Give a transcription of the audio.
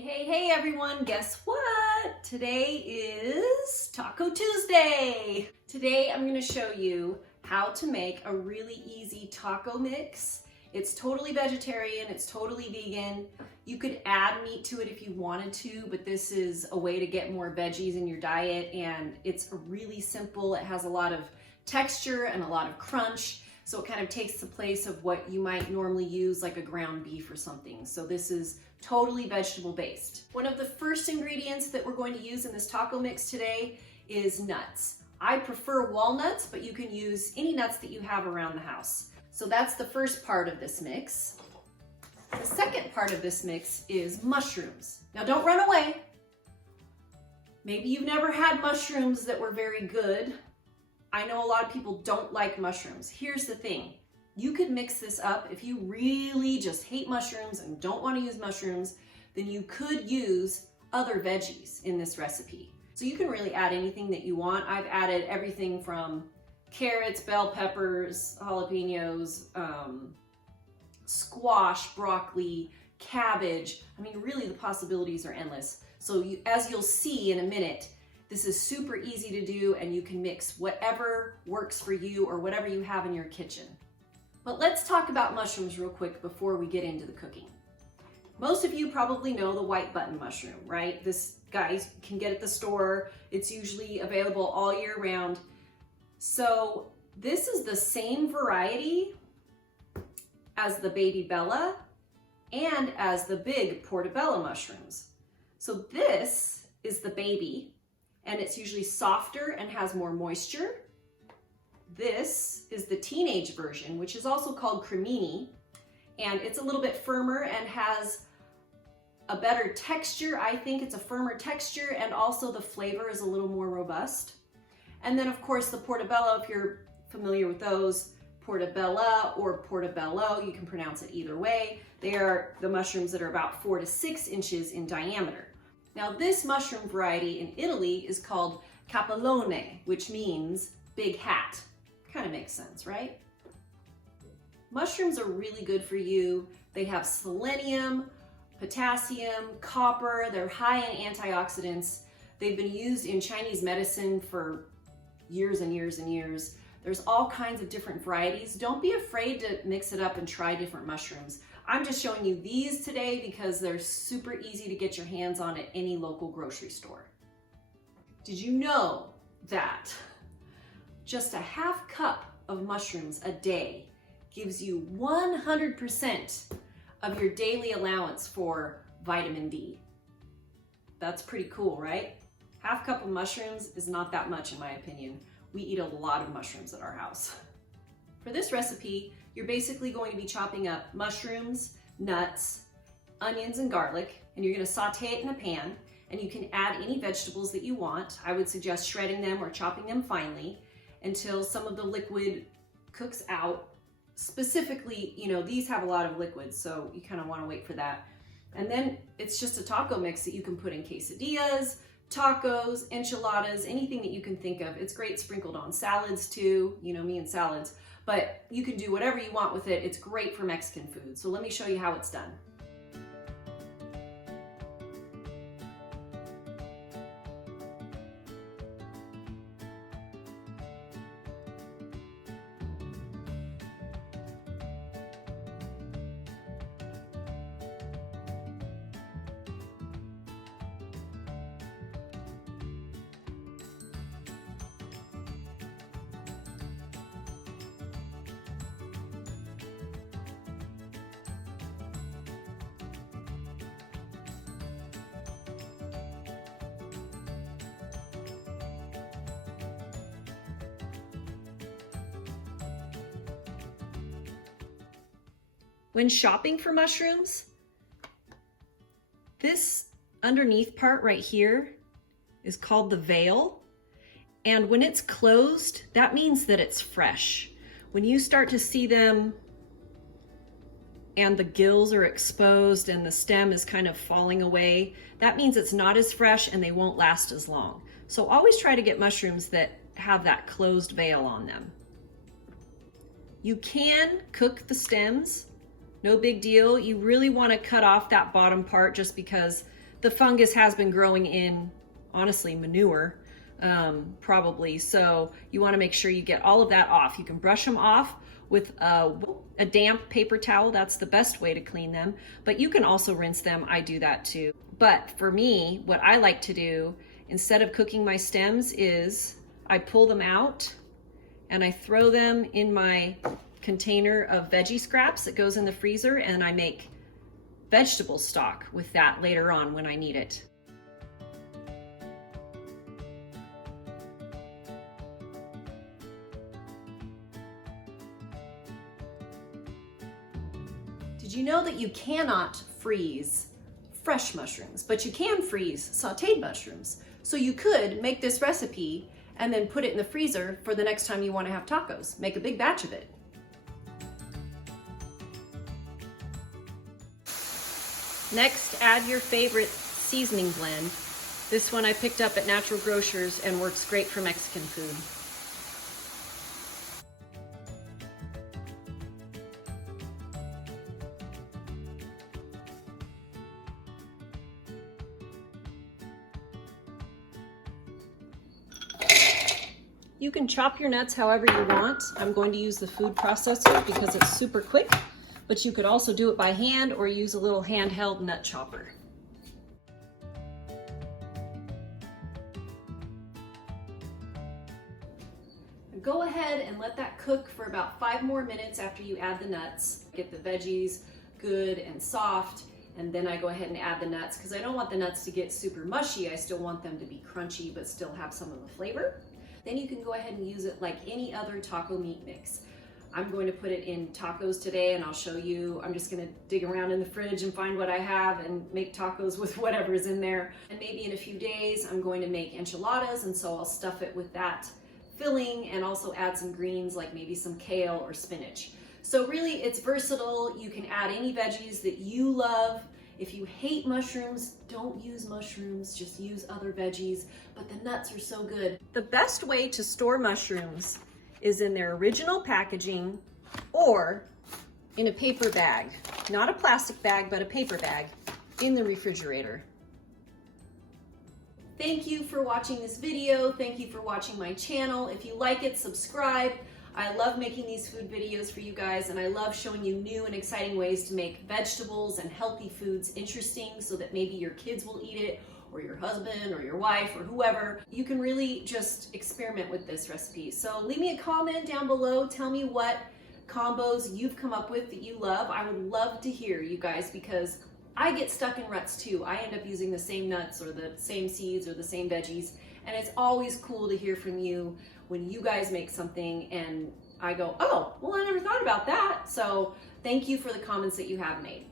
Hey everyone, guess what? Today is Taco Tuesday. Today I'm gonna show you how to make a really easy taco mix. It's totally vegetarian, it's totally vegan. You could add meat to it if you wanted to, but this is a way to get more veggies in your diet, and it's really simple. It has a lot of texture and a lot of crunch, so it kind of takes the place of what you might normally use, like a ground beef or something. So this is totally vegetable based. One of the first ingredients that we're going to use in this taco mix today is nuts. I prefer walnuts, but you can use any nuts that you have around the house. So that's the first part of this mix. The second part of this mix is mushrooms. Now don't run away. Maybe you've never had mushrooms that were very good. I know a lot of people don't like mushrooms. Here's the thing. You could mix this up. If you really just hate mushrooms and don't want to use mushrooms, then you could use other veggies in this recipe. So you can really add anything that you want. I've added everything from carrots, bell peppers, jalapenos, squash, broccoli, cabbage. I mean, really the possibilities are endless. So as you'll see in a minute, this is super easy to do, and you can mix whatever works for you or whatever you have in your kitchen. But let's talk about mushrooms real quick before we get into the cooking. Most of you probably know the white button mushroom, right? This, guys, can get at the store. It's usually available all year round. So this is the same variety as the baby bella and as the big portobello mushrooms. So this is the baby, and it's usually softer and has more moisture. This is the teenage version, which is also called cremini, and it's a little bit firmer and has a better texture. I think it's a firmer texture, and also the flavor is a little more robust. And then of course the portobello, if you're familiar with those, portobella or portobello, you can pronounce it either way. They are the mushrooms that are about 4 to 6 inches in diameter. Now this mushroom variety in Italy is called capellone, which means big hat. Kind of makes sense, right? Mushrooms are really good for you. They have selenium, potassium, copper. They're high in antioxidants. They've been used in Chinese medicine for years and years and years. There's all kinds of different varieties. Don't be afraid to mix it up and try different mushrooms. I'm just showing you these today because they're super easy to get your hands on at any local grocery store. Did you know that just a half cup of mushrooms a day gives you 100% of your daily allowance for vitamin D? That's pretty cool, right? Half cup of mushrooms is not that much in my opinion. We eat a lot of mushrooms at our house. For this recipe, you're basically going to be chopping up mushrooms, nuts, onions, and garlic, and you're gonna saute it in a pan, and you can add any vegetables that you want. I would suggest shredding them or chopping them finely until some of the liquid cooks out. Specifically, you know, these have a lot of liquid, so you kind of want to wait for that. And then it's just a taco mix that you can put in quesadillas, tacos, enchiladas, anything that you can think of. It's great sprinkled on salads too, you know me and salads, but you can do whatever you want with it. It's great for Mexican food. So let me show you how it's done. When shopping for mushrooms, this underneath part right here is called the veil. And when it's closed, that means that it's fresh. When you start to see them and the gills are exposed and the stem is kind of falling away, that means it's not as fresh and they won't last as long. So always try to get mushrooms that have that closed veil on them. You can cook the stems, no big deal. You really want to cut off that bottom part just because The fungus has been growing in, honestly, manure, probably. So you want to make sure you get all of that off. You can brush them off with a damp paper towel. That's the best way to clean them, but you can also rinse them. I do that too. But for me, what I like to do instead of cooking my stems is I pull them out and I throw them in my container of veggie scraps that goes in the freezer, and I make vegetable stock with that later on when I need it. Did you know that you cannot freeze fresh mushrooms, but you can freeze sauteed mushrooms? So you could make this recipe and then put it in the freezer for the next time you want to have tacos. Make a big batch of it. Next, add your favorite seasoning blend. This one I picked up at Natural Grocers and works great for Mexican food. You can chop your nuts however you want. I'm going to use the food processor because it's super quick, but you could also do it by hand or use a little handheld nut chopper. Go ahead and let that cook for about 5 more minutes after you add the nuts. Get the veggies good and soft, and then I go ahead and add the nuts because I don't want the nuts to get super mushy. I still want them to be crunchy but still have some of the flavor. Then you can go ahead and use it like any other taco meat mix. I'm going to put it in tacos today and I'll show you. I'm just going to dig around in the fridge and find what I have and make tacos with whatever is in there. And maybe in a few days I'm going to make enchiladas, and so I'll stuff it with that filling and also add some greens like maybe some kale or spinach. So really it's versatile. You can add any veggies that you love. If you hate mushrooms, don't use mushrooms, just use other veggies, but the nuts are so good. The best way to store mushrooms is in their original packaging or in a paper bag. Not a plastic bag, but a paper bag in the refrigerator. Thank you for watching this video. Thank you for watching my channel. If you like it, subscribe. I love making these food videos for you guys, and I love showing you new and exciting ways to make vegetables and healthy foods interesting so that maybe your kids will eat it, or your husband or your wife or whoever. You can really just experiment with this recipe. So leave me a comment down below. Tell me what combos you've come up with that you love. I would love to hear, you guys, because I get stuck in ruts too. I end up using the same nuts or the same seeds or the same veggies, and it's always cool to hear from you when you guys make something and I go, oh, well, I never thought about that. So thank you for the comments that you have made.